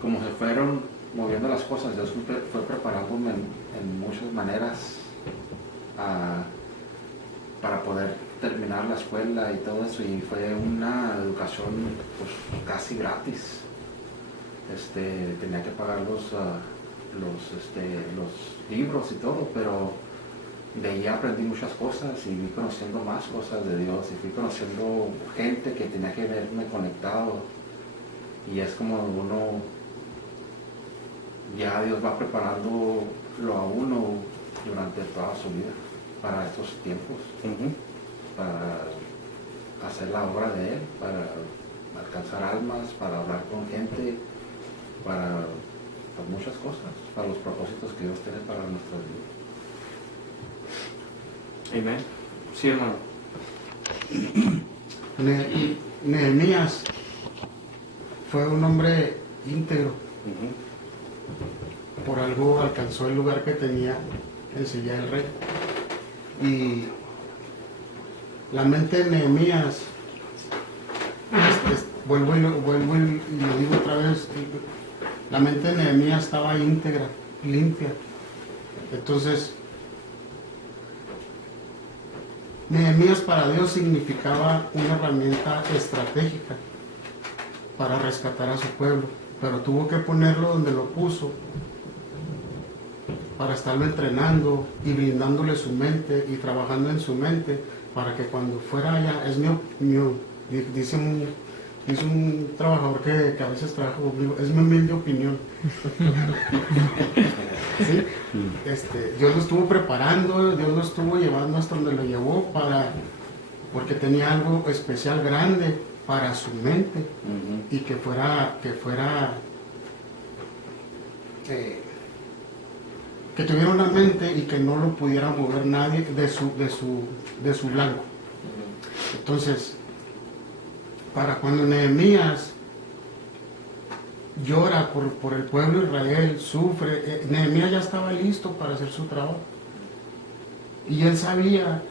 como se fueron moviendo las cosas, Dios fue preparándome en muchas maneras para poder terminar la escuela y todo eso, y fue una educación pues casi gratis. Tenía que pagar los libros y todo, pero de ahí aprendí muchas cosas y fui conociendo más cosas de Dios y fui conociendo gente que tenía que verme conectado, y es como ya Dios va preparándolo a uno durante toda su vida para estos tiempos, para hacer la obra de Él, para alcanzar almas, para hablar con gente, para muchas cosas, para los propósitos que Dios tiene para nuestras vidas. Amén. Sí, hermano. Nehemías fue un hombre íntegro. Por algo alcanzó el lugar que tenía en silla del rey. Y la mente de Nehemías, vuelvo y lo digo otra vez, la mente de Nehemías estaba íntegra, limpia. Entonces, Nehemías para Dios significaba una herramienta estratégica para rescatar a su pueblo, pero tuvo que ponerlo donde lo puso para estarlo entrenando y brindándole su mente y trabajando en su mente para que cuando fuera allá, dice un trabajador que a veces trabaja conmigo, es mi humilde opinión. ¿Sí? Dios lo estuvo preparando, Dios lo estuvo llevando hasta donde lo llevó porque tenía algo especial, grande para su mente, y que tuviera una mente y que no lo pudiera mover nadie de su blanco. Entonces, para cuando Nehemías llora por el pueblo de Israel, sufre, Nehemías ya estaba listo para hacer su trabajo. Y él sabía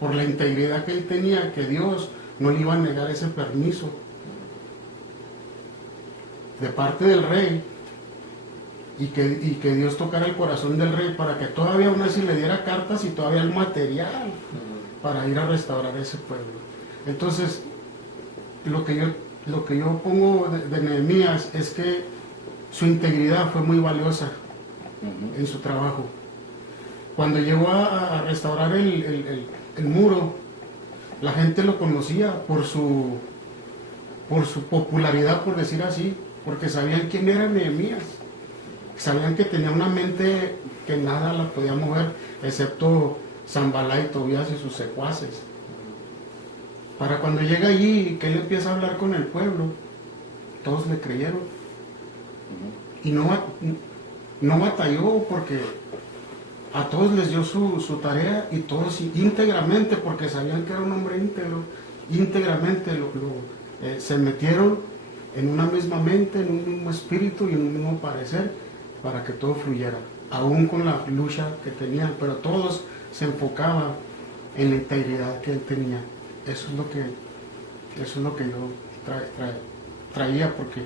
por la integridad que él tenía, que Dios no le iba a negar ese permiso de parte del rey, y que Dios tocara el corazón del rey para que todavía aún así le diera cartas y todavía el material para ir a restaurar ese pueblo. Entonces, lo que yo pongo de Nehemías es que su integridad fue muy valiosa en su trabajo. Cuando llegó a restaurar el muro, la gente lo conocía por su popularidad, por decir así, porque sabían quién era Nehemías. Sabían que tenía una mente que nada la podía mover, excepto Sanballat y Tobías y sus secuaces. Para cuando llega allí, que él empieza a hablar con el pueblo, todos le creyeron. Y no batalló, porque a todos les dio su tarea, y todos íntegramente, porque sabían que era un hombre íntegro, íntegramente se metieron en una misma mente, en un mismo espíritu y en un mismo parecer, para que todo fluyera, aún con la lucha que tenían, pero todos se enfocaban en la integridad que él tenía. Eso es lo que yo traía, porque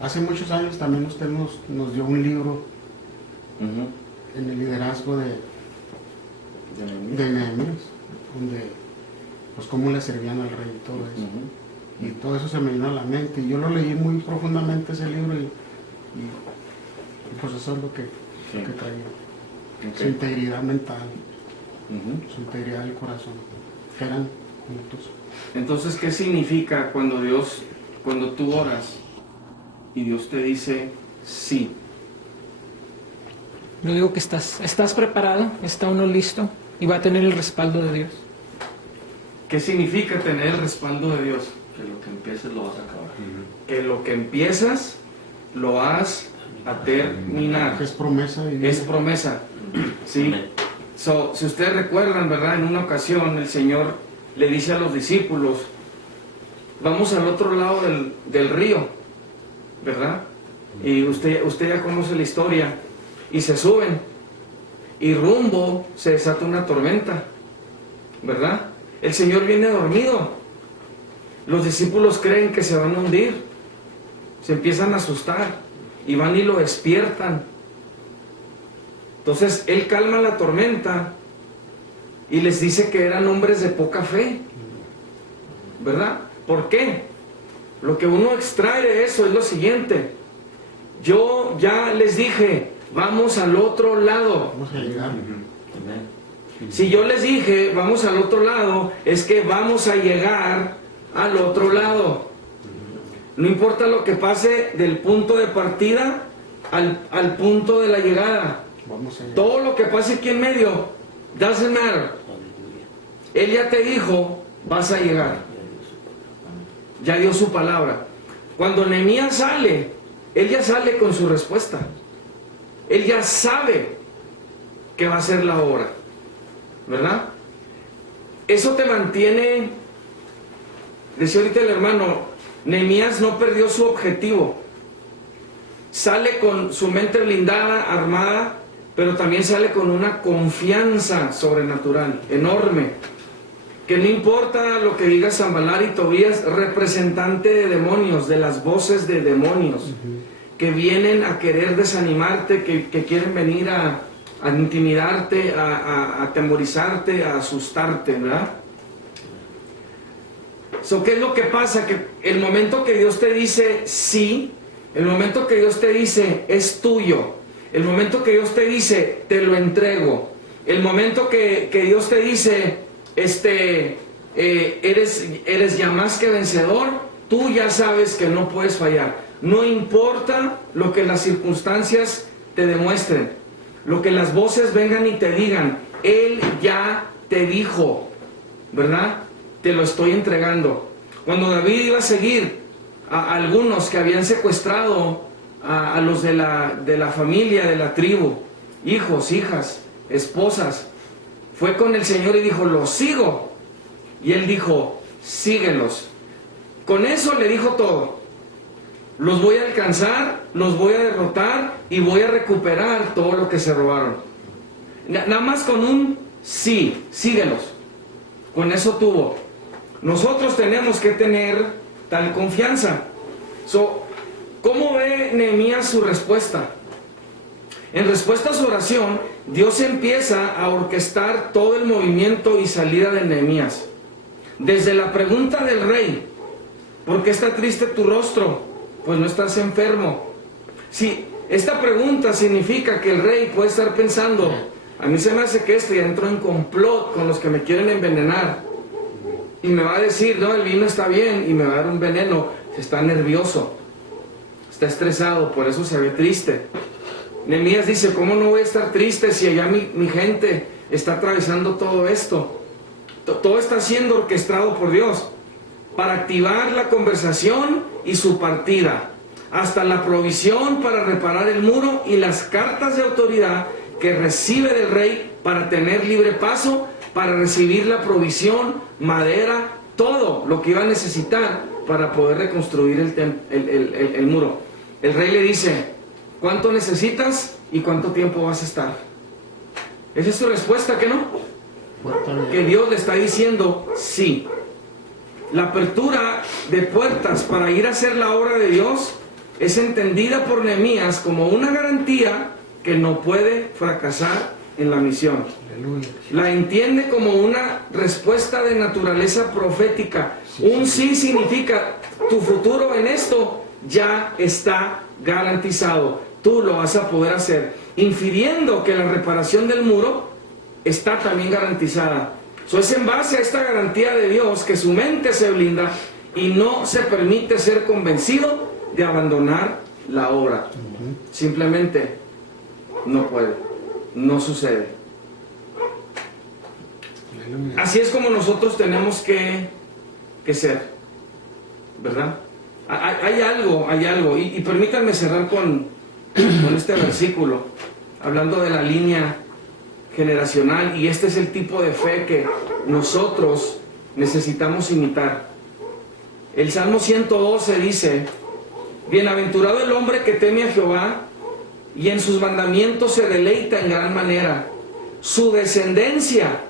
hace muchos años también usted nos dio un libro en el liderazgo de Nehemías, donde pues cómo le servían al rey y todo eso. Y todo eso se me vino a la mente, y yo lo leí muy profundamente ese libro, y pues eso es lo que traía. Su integridad mental, su integridad del corazón, que eran juntos. Entonces, ¿qué significa cuando tú oras y Dios te dice sí? Yo digo que estás preparado, está uno listo y va a tener el respaldo de Dios. ¿Qué significa tener el respaldo de Dios? Que lo que empieces lo vas a acabar. Que lo que empiezas lo vas a terminar. Es promesa de Dios. Es promesa. ¿Sí? Si ustedes recuerdan, ¿verdad? En una ocasión el Señor le dice a los discípulos, vamos al otro lado del río, ¿verdad? Y usted ya conoce la historia. Y se suben, y rumbo se desata una tormenta, ¿verdad? El Señor viene dormido. Los discípulos creen que se van a hundir, se empiezan a asustar, y van y lo despiertan. Entonces Él calma la tormenta, y les dice que eran hombres de poca fe, ¿verdad? ¿Por qué? Lo que uno extrae de eso es lo siguiente: yo ya les dije, vamos al otro lado. Vamos a llegar. Si yo les dije, vamos al otro lado, es que vamos a llegar al otro lado. No importa lo que pase del punto de partida al punto de la llegada. Vamos a llegar. Todo lo que pase aquí en medio, doesn't matter. Él ya te dijo, vas a llegar. Ya dio su palabra. Cuando Nehemías sale, él ya sale con su respuesta. Él ya sabe que va a ser la obra, ¿verdad? Eso te mantiene, decía ahorita el hermano, Nehemías no perdió su objetivo. Sale con su mente blindada, armada, pero también sale con una confianza sobrenatural, enorme. Que no importa lo que diga Sanballat y Tobías, representante de demonios, de las voces de demonios, que vienen a querer desanimarte, que quieren venir a intimidarte, a atemorizarte, a asustarte, ¿verdad? ¿Qué es lo que pasa? Que el momento que Dios te dice sí, el momento que Dios te dice es tuyo, el momento que Dios te dice te lo entrego, el momento que Dios te dice eres ya más que vencedor, tú ya sabes que no puedes fallar. No importa lo que las circunstancias te demuestren, lo que las voces vengan y te digan, Él ya te dijo, ¿verdad? Te lo estoy entregando. Cuando David iba a seguir a algunos que habían secuestrado a los de la familia, de la tribu, hijos, hijas, esposas, fue con el Señor y dijo, los sigo. Y Él dijo, síguelos. Con eso le dijo todo. Los voy a alcanzar, los voy a derrotar y voy a recuperar todo lo que se robaron. Nada más con un sí, síguelos. Con eso tuvo. Nosotros tenemos que tener tal confianza. ¿Cómo ve Nehemías su respuesta? En respuesta a su oración, Dios empieza a orquestar todo el movimiento y salida de Nehemías. Desde la pregunta del rey, ¿por qué está triste tu rostro? Pues no estás enfermo. Si esta pregunta significa que el rey puede estar pensando, a mí se me hace que ya entró en complot con los que me quieren envenenar, y me va a decir, no, el vino está bien, y me va a dar un veneno, está nervioso, está estresado, por eso se ve triste. Nehemías dice, ¿cómo no voy a estar triste si allá mi gente está atravesando todo esto? Todo está siendo orquestado por Dios para activar la conversación y su partida, hasta la provisión para reparar el muro y las cartas de autoridad que recibe del rey para tener libre paso, para recibir la provisión, madera, todo lo que iba a necesitar para poder reconstruir el muro. El rey le dice, ¿cuánto necesitas y cuánto tiempo vas a estar? Esa es su respuesta, ¿que no? Que Dios le está diciendo sí. La apertura de puertas para ir a hacer la obra de Dios es entendida por Nehemías como una garantía que no puede fracasar en la misión. Aleluya. La entiende como una respuesta de naturaleza profética. Un sí significa tu futuro en esto ya está garantizado. Tú lo vas a poder hacer, infiriendo que la reparación del muro está también garantizada. Es en base a esta garantía de Dios que su mente se blinda y no se permite ser convencido de abandonar la obra. Simplemente no puede, no sucede. Aleluya. Así es como nosotros tenemos que ser, ¿verdad? Hay algo, y permítanme cerrar con este versículo, hablando de la línea generacional, y este es el tipo de fe que nosotros necesitamos imitar. El Salmo 112 dice, bienaventurado el hombre que teme a Jehová y en sus mandamientos se deleita en gran manera. Su descendencia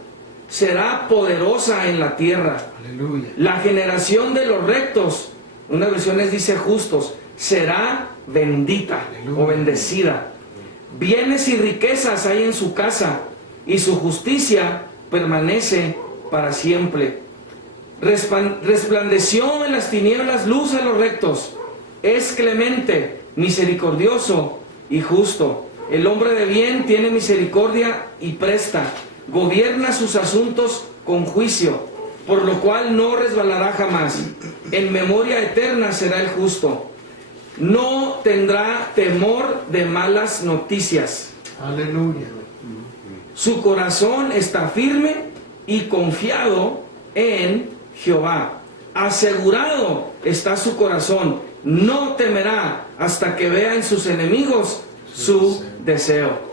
será poderosa en la tierra. Aleluya. La generación de los rectos, unas versiones dice justos, será bendita o bendecida. Bienes y riquezas hay en su casa y su justicia permanece para siempre. Resplandeció en las tinieblas luz a los rectos. Es clemente, misericordioso y justo. El hombre de bien tiene misericordia y presta. Gobierna sus asuntos con juicio, por lo cual no resbalará jamás. En memoria eterna será el justo. No tendrá temor de malas noticias. Aleluya. Su corazón está firme y confiado en Jehová. Asegurado está su corazón. No temerá hasta que vea en sus enemigos su deseo.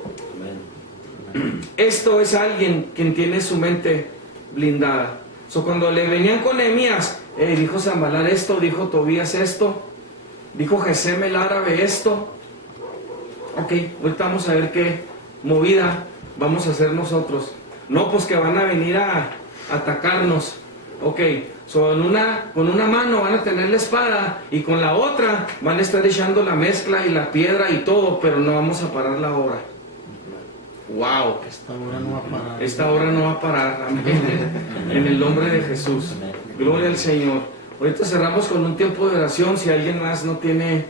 Esto es alguien quien tiene su mente blindada. Cuando le venían con Nehemías, dijo Sanballat esto, dijo Tobías esto, dijo Gesem el árabe esto. Ok, ahorita vamos a ver qué movida vamos a hacer nosotros. No, pues que van a venir a atacarnos. Ok, con una mano van a tener la espada y con la otra van a estar echando la mezcla y la piedra y todo, pero no vamos a parar la obra. Wow, Esta hora no va a parar. esta obra no va a parar. Amén. En el nombre de Jesús. Gloria al Señor. Ahorita cerramos con un tiempo de oración. Si alguien más no tiene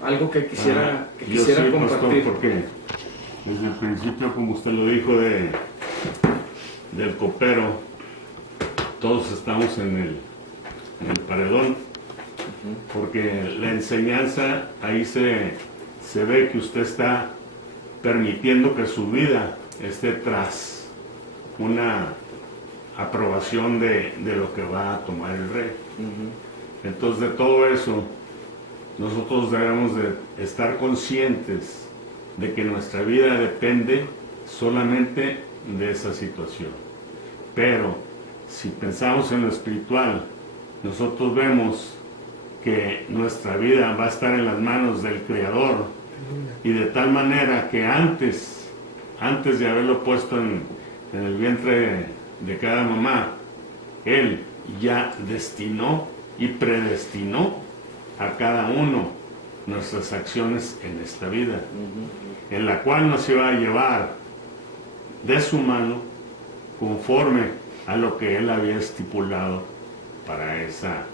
algo que quisiera Yo sí, compartir. pastor, porque desde el principio, como usted lo dijo, del copero, todos estamos en el paredón, porque la enseñanza ahí se ve que usted está permitiendo que su vida esté tras una aprobación de lo que va a tomar el rey. Entonces, de todo eso, nosotros debemos de estar conscientes de que nuestra vida depende solamente de esa situación. Pero si pensamos en lo espiritual, nosotros vemos que nuestra vida va a estar en las manos del Creador, y de tal manera que antes de haberlo puesto en el vientre de cada mamá, Él ya destinó y predestinó a cada uno nuestras acciones en esta vida, en la cual nos iba a llevar de su mano conforme a lo que Él había estipulado para esa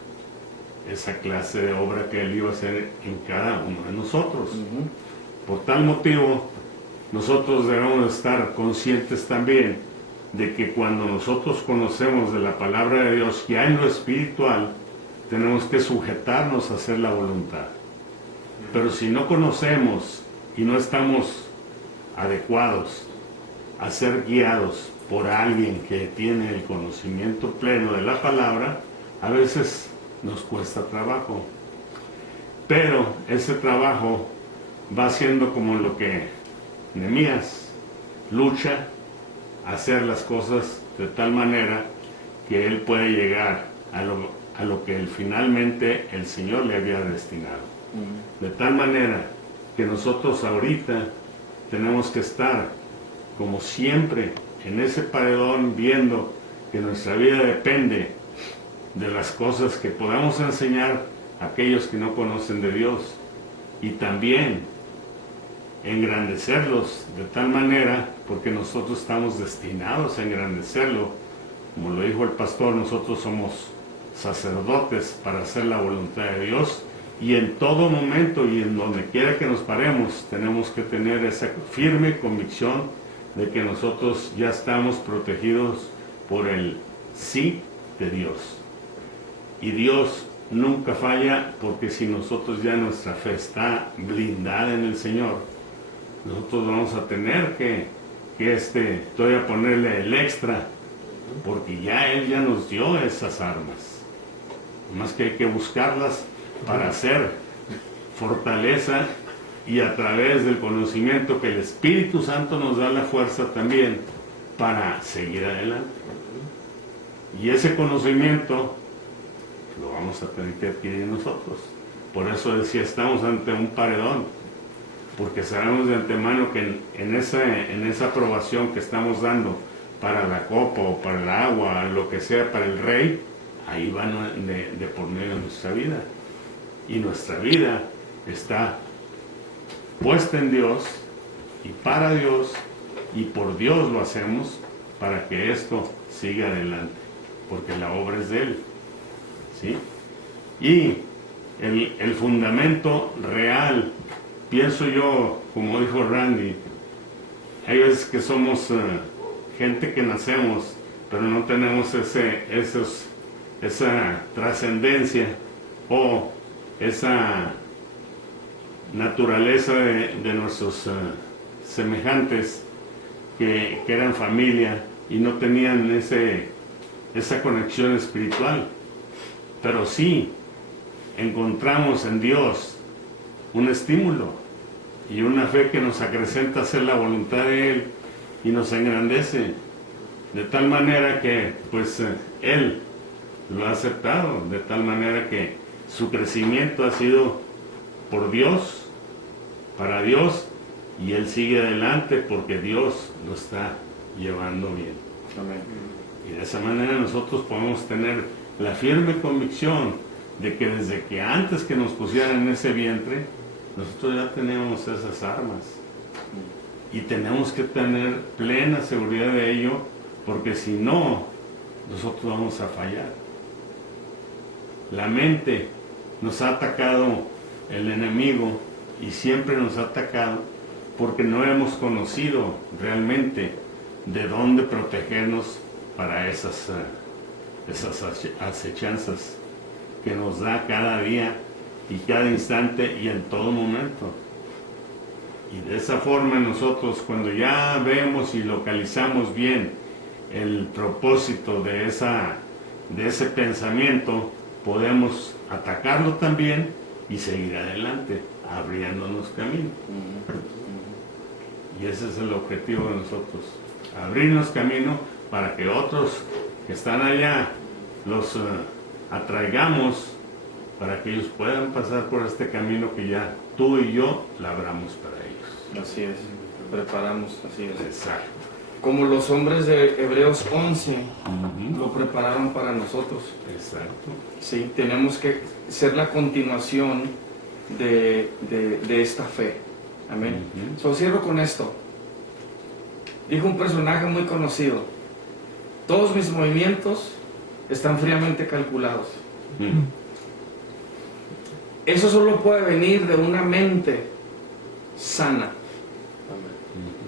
clase de obra que Él iba a hacer en cada uno de nosotros. Por tal motivo, nosotros debemos estar conscientes también de que cuando nosotros conocemos de la palabra de Dios, ya en lo espiritual, tenemos que sujetarnos a hacer la voluntad. Pero si no conocemos y no estamos adecuados a ser guiados por alguien que tiene el conocimiento pleno de la palabra, a veces nos cuesta trabajo. Pero ese trabajo va siendo como lo que Nehemías lucha a hacer las cosas de tal manera que él puede llegar a lo que finalmente el Señor le había destinado. De tal manera que nosotros ahorita tenemos que estar como siempre en ese paredón, viendo que nuestra vida depende de las cosas que podamos enseñar a aquellos que no conocen de Dios, y también engrandecerlos de tal manera, porque nosotros estamos destinados a engrandecerlo. Como lo dijo el pastor, nosotros somos sacerdotes para hacer la voluntad de Dios, y en todo momento y en donde quiera que nos paremos tenemos que tener esa firme convicción de que nosotros ya estamos protegidos por el sí de Dios. Y Dios nunca falla, porque si nosotros ya nuestra fe está blindada en el Señor, nosotros vamos a tener que todavía ponerle el extra, porque ya Él ya nos dio esas armas. Más que hay que buscarlas para hacer fortaleza, y a través del conocimiento que el Espíritu Santo nos da la fuerza también para seguir adelante. Y ese conocimiento lo vamos a tener que adquirir nosotros. Por eso decía, estamos ante un paredón, porque sabemos de antemano que en esa aprobación que estamos dando para la copa o para el agua, lo que sea para el rey, ahí van de por medio de nuestra vida. Y nuestra vida está puesta en Dios y para Dios, y por Dios lo hacemos, para que esto siga adelante, porque la obra es de Él, ¿sí? Y el fundamento real, pienso yo, como dijo Randy, hay veces que somos gente que nacemos, pero no tenemos esa trascendencia o esa naturaleza de nuestros semejantes que eran familia y no tenían esa conexión espiritual. Pero sí encontramos en Dios un estímulo y una fe que nos acrecenta a hacer la voluntad de Él y nos engrandece, de tal manera que pues Él lo ha aceptado, de tal manera que su crecimiento ha sido por Dios, para Dios, y Él sigue adelante porque Dios lo está llevando bien. Amén. Y de esa manera nosotros podemos tener la firme convicción de que desde que antes que nos pusieran en ese vientre, nosotros ya tenemos esas armas. Y tenemos que tener plena seguridad de ello, porque si no, nosotros vamos a fallar. La mente nos ha atacado el enemigo, y siempre nos ha atacado porque no hemos conocido realmente de dónde protegernos para esas acechanzas que nos da cada día y cada instante y en todo momento. Y de esa forma nosotros, cuando ya vemos y localizamos bien el propósito de ese pensamiento, podemos atacarlo también y seguir adelante, abriéndonos camino. Y ese es el objetivo de nosotros, abrirnos camino para que otros que están allá los atraigamos, para que ellos puedan pasar por este camino que ya tú y yo labramos para ellos. Así es, preparamos, así es. Exacto. Como los hombres de Hebreos 11 lo prepararon para nosotros. Exacto. Sí, tenemos que ser la continuación de esta fe. Amén. So, cierro con esto. Dijo un personaje muy conocido: todos mis movimientos están fríamente calculados. Eso solo puede venir de una mente sana.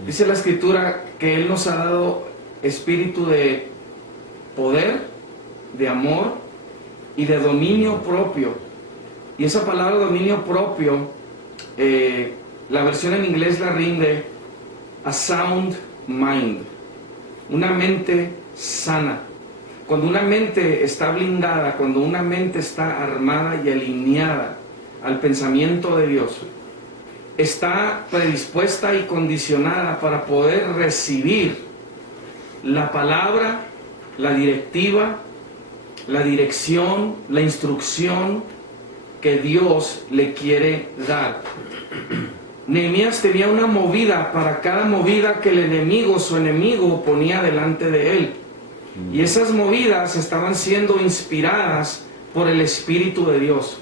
Dice la Escritura que Él nos ha dado espíritu de poder, de amor y de dominio propio. Y esa palabra dominio propio la versión en inglés la rinde a sound mind, una mente sana. Cuando una mente está blindada, cuando una mente está armada y alineada al pensamiento de Dios, está predispuesta y condicionada para poder recibir la palabra, la directiva, la dirección, la instrucción que Dios le quiere dar. Nehemías tenía una movida para cada movida que el enemigo, su enemigo, ponía delante de él. Y esas movidas estaban siendo inspiradas por el Espíritu de Dios.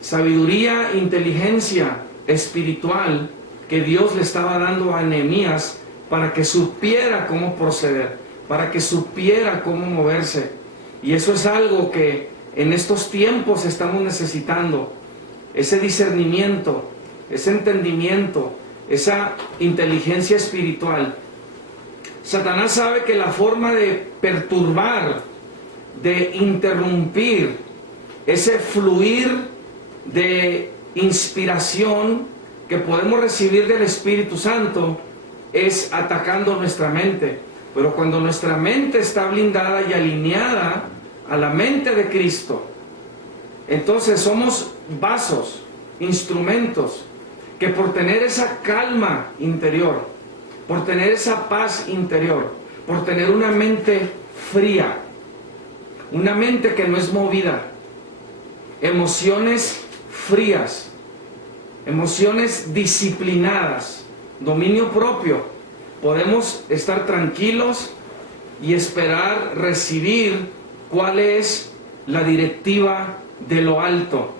Sabiduría, inteligencia espiritual que Dios le estaba dando a Nehemías para que supiera cómo proceder, para que supiera cómo moverse. Y eso es algo que en estos tiempos estamos necesitando, ese discernimiento, ese entendimiento, esa inteligencia espiritual. Satanás sabe que la forma de perturbar, de interrumpir ese fluir de inspiración que podemos recibir del Espíritu Santo es atacando nuestra mente. Pero cuando nuestra mente está blindada y alineada a la mente de Cristo, entonces somos vasos, instrumentos, que por tener esa calma interior, por tener esa paz interior, por tener una mente fría, una mente que no es movida, emociones frías, emociones disciplinadas, dominio propio, podemos estar tranquilos y esperar recibir cuál es la directiva de lo alto.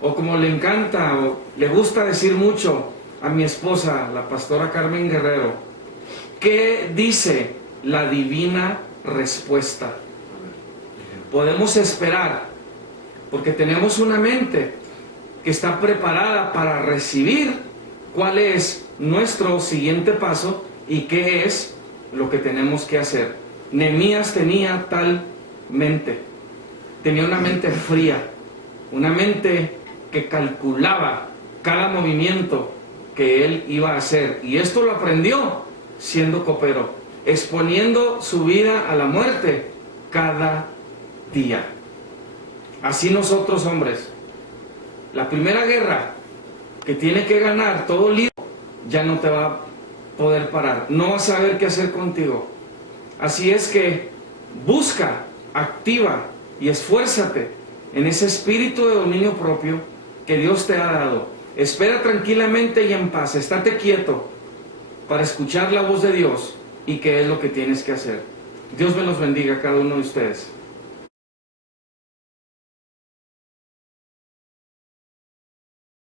O como le encanta o le gusta decir mucho a mi esposa, la pastora Carmen Guerrero, ¿qué dice la divina respuesta? Podemos esperar porque tenemos una mente que está preparada para recibir cuál es nuestro siguiente paso y qué es lo que tenemos que hacer. Nehemías tenía tal mente, tenía una mente fría, una mente que calculaba cada movimiento que él iba a hacer, y esto lo aprendió siendo copero, exponiendo su vida a la muerte cada día. Así nosotros, hombres, la primera guerra que tiene que ganar todo líder ya no te va a poder parar, no vas a saber qué hacer contigo. Así es que busca, activa y esfuérzate en ese espíritu de dominio propio que Dios te ha dado. Espera tranquilamente y en paz, estate quieto para escuchar la voz de Dios y qué es lo que tienes que hacer. Dios me los bendiga a cada uno de ustedes.